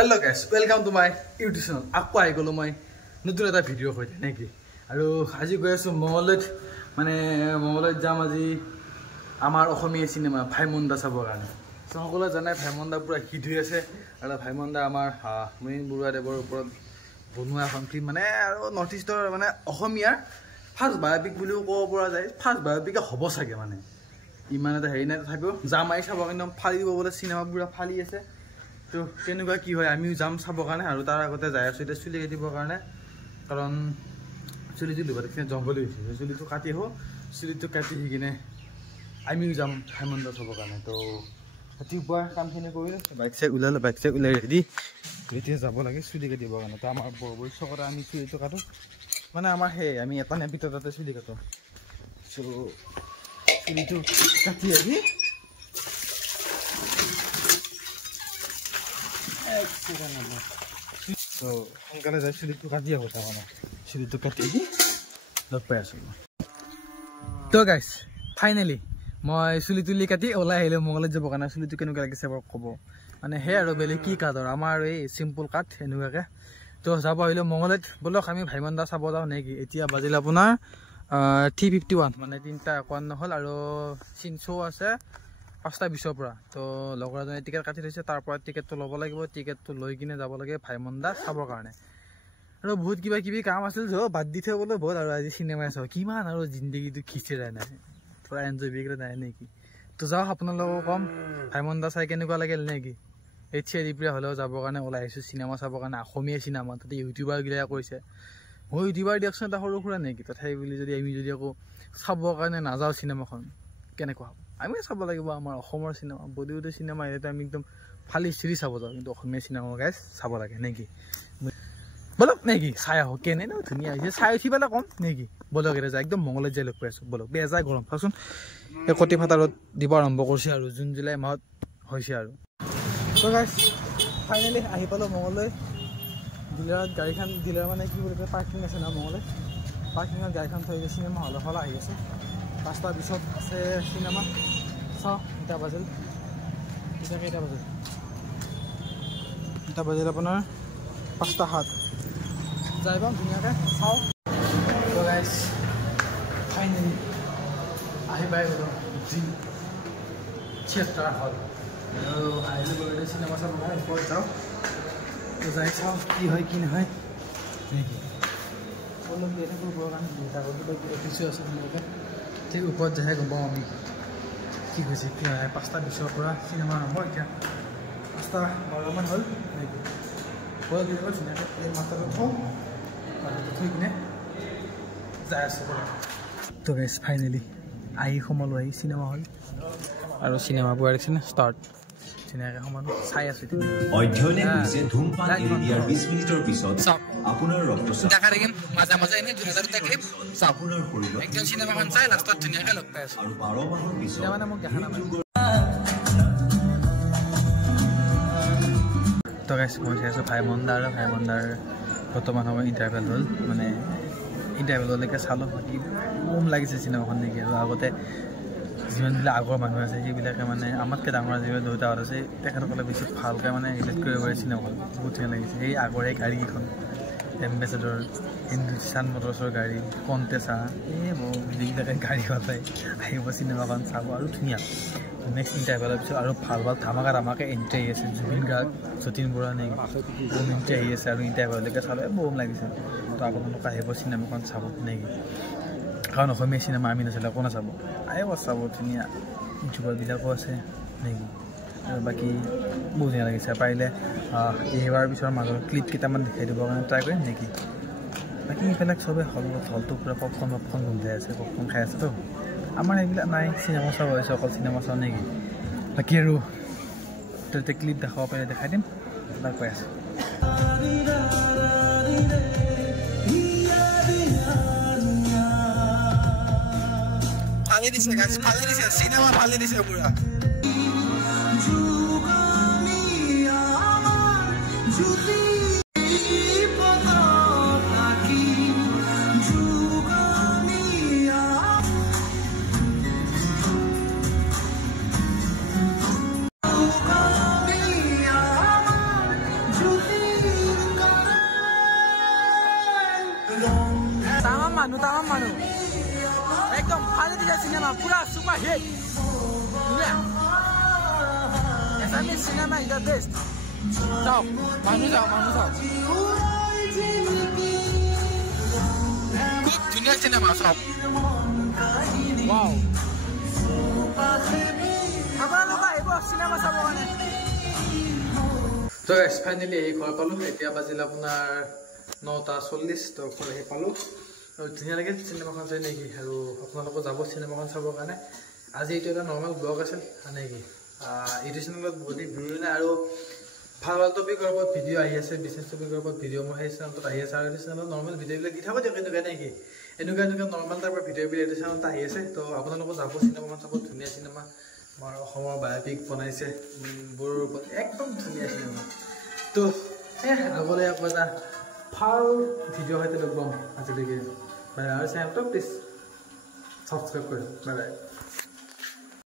Hello guys, welcome to my YouTube channel. Akko ahi golo moi notun eta video hoite neki. Aru aji goi asu Mongolet mane Mongolet jam aji amar Okhomia cinema Bhaimonda sabor kane. So সকলো জানাই Bhaimonda পুরা hit হৈ আছে আৰু Bhaimonda আমাৰ মইন বুৰুৱা দেৱৰ ওপৰত বনোৱা এখন ফিল্ম মানে আৰু নৰ্থ ইষ্টৰ মানে অসমীয়াৰ ফাৰ্ষ্ট বায়োপিক বুলিও ক'ব পৰা যায় ফাৰ্ষ্ট বায়োপিক হ'ব চাগে মানে ইমান এটা হেৰি নাই তথাপিও জাম আই চাব একদম ফালি দিব বলে চিনেমা পুৰা ফালি আছে তো কেনেকুৱা কি হয় আমিও যাম চাব কাৰণে আৰু তাৰ আগতে যাই আছো এটা চুলি কাটিবৰ কাৰণে কাৰণ চুলিটো লুবা দেখি জংগলী হৈছে চুলিটো কাটি হো চুলিটো কাটি কিনে আমিও যাম Bhaimonda চাব কাৰণে তো ৰাতিপুৱা কামখিনি কৰিলো বাইক চেক উলাই ৰেডি এতিয়া যাব লাগে চুলি কাটিবৰ কাৰণে তো আমাৰ বৰবৈ চকৰা আমি চুলিটো কাটো মানে আমাৰ হে আমি এটা নে ভিতৰত তাতে চুলি কাটো সো চুলিটো কাটি আহি So, সোনকালে যাই চুলিটো কাটি আহো তাৰমানে চুলিটো কাটি আহি লগ পাই আছো তো গাইস ফাইনালি মই চুলি কাটি ওলাই আহিলে Mongolet যাব কাৰণে চুলিটো কেনেকুৱা লাগিছে বাৰু ক'ব মানে হে আৰু বেলে কি কাটৰ আমাৰ এই সিম্পল কাট এনেকুৱাকে তো যাব আহিলে Mongolet বলক আমি Bhaimonda চাব যাও নেকি এতিয়া বাজিল আপোনাৰ 351 মানে তিনটা কোন নহল আৰু চিন শো আছে 5:20 পৰা তো লগৰজনে টিকেট কাটি থৈছে তাৰ পৰা টিকেটটো ল'ব লাগিব টিকেটটো লৈ কিনে যাব লাগে Bhaimonda চাবৰ কাৰণে আৰু বহুত কিবা কাম আছিল যো বাদ দি থৈ বলে বহুত আৰু আজি চিনেমা চাও কিমান আৰু জিন্দগীটো খিচে যায় না পুৰা এনজয় বিগৰে নাই নেকি তো যাও আপোনালোকক কম Bhaimonda চাই কেনেকুৱা লাগিল নেকি এতিয়া ৰিপ্ৰিয়া হলেও যাব কাৰণে ওলাই আহিছো চিনেমা চাবৰ কাৰণে অসমীয়া চিনেমা তাতে ইউটিউবাৰ গিলা কৈছে মই ইউটিউবাৰ দিয়কচোন এটা সৰু সুৰা নেকি তথাপি বুলি যদি আমি যদি আকৌ চাবৰ কাৰণে নাযাও চিনেমাখন কেনেকুৱা হ'ব আমি চাব লাগিব আমাৰ অসমৰ চিনেমা বলিউডৰ চিনেমা এটা আমি একদম ফালি চিৰি চাব যাও কিন্তু অসমীয়া চিনেমা গাইস চাব লাগে নেকি বলক নেকি চাই আহো কেনে ন ধুনীয়া হৈছে চাই উঠি পেলাই কম নেকি বলক এটা যায় একদম Mongolet যাই লগ পাই আছো বলক বেজাই গৰম চাচোন এই কটি ফাটাৰত দিব আৰম্ভ কৰিছে আৰু জুন জুলাই মাহত হৈছে আৰু তো গাইস ফাইনালি আহি পালো Mongolet ডিলাৰত গাড়ীখন ডিলাৰ মানে কি বুলি কয় পাৰ্কিং আছে না Mongolet পাৰ্কিঙত গাড়ীখন থৈ গৈছে চিনেমা হল আহি আছে 5:20 আছে চিনেমা চাও এটা বাজিল আপোনাৰ 5:07 যাইবা ধুনীয়াকৈ চাও তো গাইস ফাইনালি আহি পাই গলো জি থিয়েটাৰ হল আৰু আহিলে গ'লে চিনেমা চাব কাৰণে ওপৰত যাওঁ তো যাই চাওঁ কি হয় কি নহয় নেকি অলপ দেৰি কৰিব কাৰণে দুটা কিবা কিছু আছে ধুনীয়াকৈ ঠিক ওপৰত যাই গম পাওঁ আমি কি হৈছে কি হয় 5:20 পৰা চিনেমা আৰম্ভ এতিয়া 5:12 মান হ'ল নেকি ওপৰত দিব ধুনীয়াকৈ এই মাথাটো থওঁ মাথাটো থৈ কিনে যাই আছোঁ তো গাইছ ফাইনেলি আহি সোমালো আহি চিনেমা হল আৰু চিনেমাবোৰ আহিছে না ষ্টাৰ্ট চিনেমাকে সোমালো চাই আছোঁ অধ্যয়নে হৈছে ধূমপান এৰি দিয়াৰ 20 মিনিটৰ পিছত আপোনাৰ ৰক্তচাপ দেখা দেখিম মাজে এনে 2000 টা ক্লিপ চাওক আপোনাৰ শৰীৰত একদম চিনেমাখন চাই লাষ্টত ধুনীয়াকৈ লগ পাই আছোঁ আৰু 12 মাহৰ পিছত মানে মোক দেখা নাপায় তো গাইছ মই চাই আছোঁ Bhaimonda আৰু Bhaimondaৰ বৰ্তমান সময় ইণ্টাৰভেল হ'ল মানে ইণ্টাৰভেললৈকে চালোঁ বাকী বম লাগিছে চিনেমাখন নেকি আৰু আগতে যিমানবিলাক আগৰ মানুহ আছে সেইবিলাকে মানে আমাতকৈ ডাঙৰ যিবিলাক দেউতাহঁত আছে তেখেতসকলে বেছি ভালকৈ মানে ৰিলেট কৰিব পাৰে চিনেমাখন বহুত ধুনীয়া লাগিছে সেই আগৰে গাড়ীকেইখন এম্বেচেডৰ হিন্দুস্তান মটৰ্ছৰ গাড়ী কণ্টেছা এই যিবিলাকে গাড়ী সদায় আহিব চিনেমাখন চাব আৰু ধুনীয়া নেক্সট ইণ্টাৰভেলৰ পিছত আৰু ভাল ধামাকা এণ্ট্ৰি আহি আছে জুবিন গাৰ্গ যতীন বৰা নেকি বম এণ্ট্ৰি আহি আছে আৰু ইণ্টাৰভেললৈকে চালে বম লাগিছে তো আপোনালোকে আহিব চিনেমাখন চাব নেকি কাৰণ অসমীয়া চিনেমা আমি নাচালে একো নাচাব আহিব চাব ধুনীয়া ইউটিউবাৰবিলাকো আছে নেকি আৰু বাকী বহুত ধুনীয়া লাগিছে পাৰিলে এইবাৰ পিছৰ মাজৰ ক্লিপ কেইটামান দেখাই দিবৰ কাৰণে ট্ৰাই কৰিম নেকি বাকী এইবিলাক চবে হলটো পূৰা পপকৰ্ণ গোন্ধাই আছে পপকৰ্ণ খাই আছে তো আমাৰ এইবিলাক নাই চিনেমা চাব হৈছে অকল চিনেমা চাওঁ নেকি বাকী আৰু তাতে ক্লিপ দেখাব পাৰিলে দেখাই দিম লগ পাই আছোঁ ভালে দিছে গাইছ ভালে দিছে চিনেমা ভালে দিছে পুৰা মানুহ একদম ফাইনেলি দিছে চিনেমা পুৰা সুপাৰ হিট ধুনীয়া Assamese cinema is the best চাওক মানুহ চাওক খুব ধুনীয়া চিনেমা চাওক ৱাও আপোনালোক আহিব চিনেমা চাবৰ কাৰণে তো গাইজ ফাইনেলি আহি ঘৰ পালোঁ এতিয়া বাজিল আপোনাৰ 9:40 তো ঘৰ আহি পালোঁ আৰু ধুনীয়া লাগে চিনেমাখন চাই নেকি আৰু আপোনালোকে যাব চিনেমাখন চাবৰ কাৰণে আজি এইটো এটা নৰ্মেল ব্লগ আছিল নেকি ইউটিউব চেনেলত বহুত ভিডিঅ' নাই আৰু ভাল ভাল টপিকৰ ওপৰত ভিডিঅ' আহি আছে বিজনেছ টপিকৰ ওপৰত ভিডিঅ' মই সেই চেনেলটোত আহি আছে আৰু এইটো চেনেলত নৰ্মেল ভিডিঅ'বিলাক দি থাকোঁ দিয়ক এনেকুৱা নেকি এনেকুৱা নৰ্মেল টাইপৰ ভিডিঅ'বিলাক এইটো চেনেলত আহি আছে তো আপোনালোকে যাব চিনেমাখন চাব ধুনীয়া চিনেমা আমাৰ অসমৰ বায়'পিক বনাইছে বোৰৰ ওপৰত একদম ধুনীয়া চিনেমা তো আগলৈ আকৌ এটা ভাল ভিডিঅ' সৈতে লগ পাম আজিলৈকে বাই আৰু চেনেলটো প্লিজ ছাবস্ক্ৰাইব কৰিম বাই বাই